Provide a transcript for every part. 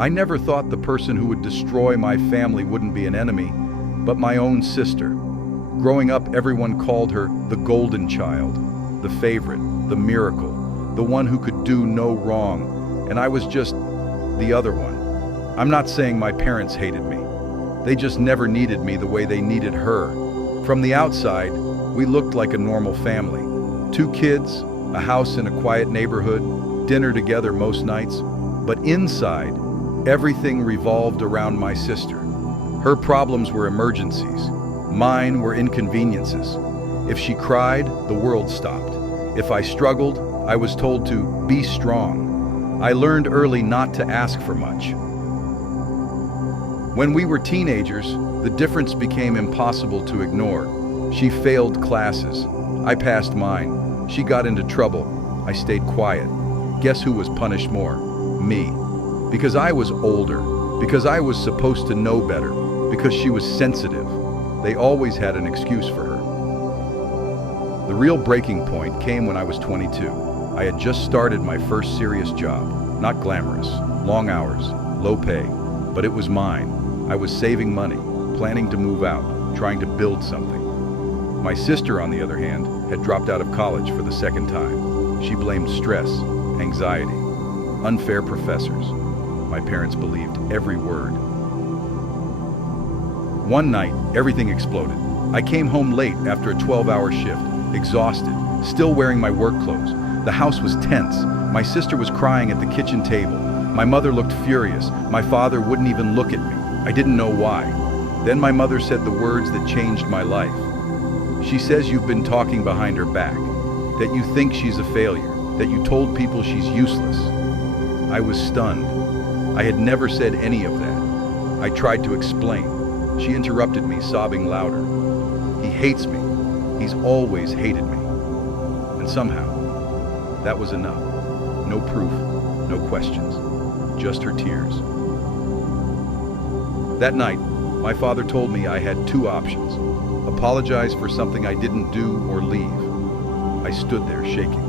I never thought the person who would destroy my family wouldn't be an enemy, but my own sister. Growing up, everyone called her the golden child, the favorite, the miracle, the one who could do no wrong, and I was just the other one. I'm not saying my parents hated me. They just never needed me the way they needed her. From the outside, we looked like a normal family. 2 kids, a house in a quiet neighborhood, dinner together most nights. But inside, everything revolved around my sister. Her problems were emergencies. Mine were inconveniences. If she cried, the world stopped. If I struggled, I was told to be strong. I learned early not to ask for much. When we were teenagers, the difference became impossible to ignore. She failed classes. I passed mine. She got into trouble. I stayed quiet. Guess who was punished more? Me. Because I was older. Because I was supposed to know better. Because she was sensitive. They always had an excuse for her. The real breaking point came when I was 22. I had just started my first serious job. Not glamorous, long hours, low pay, but it was mine. I was saving money, planning to move out, trying to build something. My sister, on the other hand, had dropped out of college for the second time. She blamed stress, anxiety, unfair professors. My parents believed every word. One night, everything exploded. I came home late after a 12-hour shift, exhausted, still wearing my work clothes. The house was tense. My sister was crying at the kitchen table. My mother looked furious. My father wouldn't even look at me. I didn't know why. Then my mother said the words that changed my life. She says you've been talking behind her back, that you think she's a failure, that you told people she's useless. I was stunned. I had never said any of that. I tried to explain. She interrupted me, sobbing louder. He hates me. He's always hated me. And somehow, that was enough. No proof, no questions, just her tears. That night, my father told me I had 2 options. Apologize for something I didn't do or leave. I stood there shaking.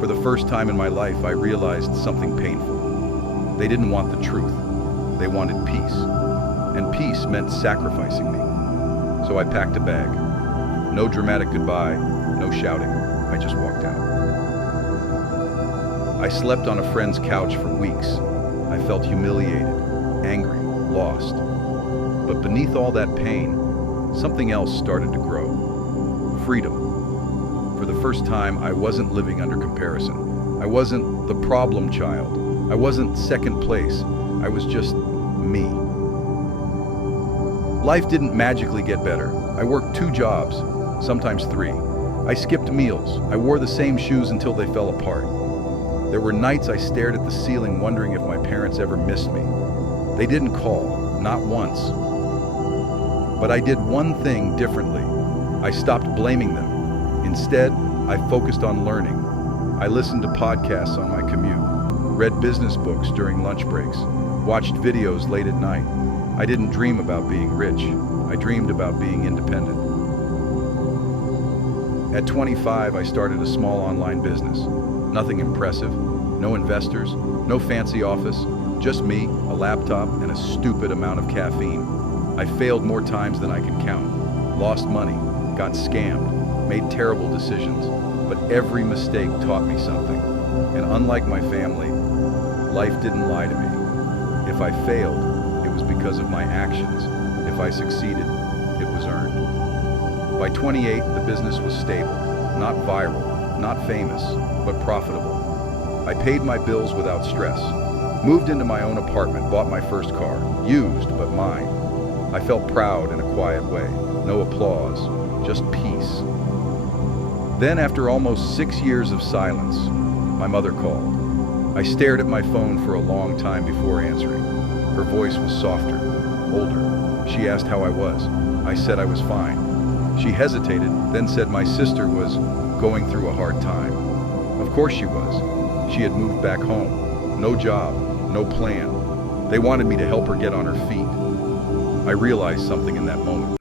For the first time in my life, I realized something painful. They didn't want the truth. They wanted peace. And peace meant sacrificing me. So I packed a bag. No dramatic goodbye, no shouting. I just walked out. I slept on a friend's couch for weeks. I felt humiliated, angry, lost. But beneath all that pain, something else started to grow. Freedom. For the first time, I wasn't living under comparison. I wasn't the problem child. I wasn't second place. I was just me. Life didn't magically get better. I worked 2 jobs, sometimes 3. I skipped meals. I wore the same shoes until they fell apart. There were nights I stared at the ceiling wondering if my parents ever missed me. They didn't call, not once. But I did one thing differently. I stopped blaming them. Instead, I focused on learning. I listened to podcasts on my commute, read business books during lunch breaks, watched videos late at night. I didn't dream about being rich. I dreamed about being independent. At 25, I started a small online business. Nothing impressive, no investors, no fancy office, just me, a laptop, and a stupid amount of caffeine. I failed more times than I can count, lost money, got scammed, made terrible decisions, but every mistake taught me something. And unlike my family, life didn't lie to me. If I failed, it was because of my actions. If I succeeded, it was earned. By 28, the business was stable, not viral, not famous, but profitable. I paid my bills without stress, moved into my own apartment, bought my first car, used but mine. I felt proud in a quiet way, no applause, just peace. Then, after almost 6 years of silence, my mother called. I stared at my phone for a long time before answering. Her voice was softer, older. She asked how I was. I said I was fine. She hesitated, then said my sister was going through a hard time. Of course she was. She had moved back home. No job, no plan. They wanted me to help her get on her feet. I realized something in that moment.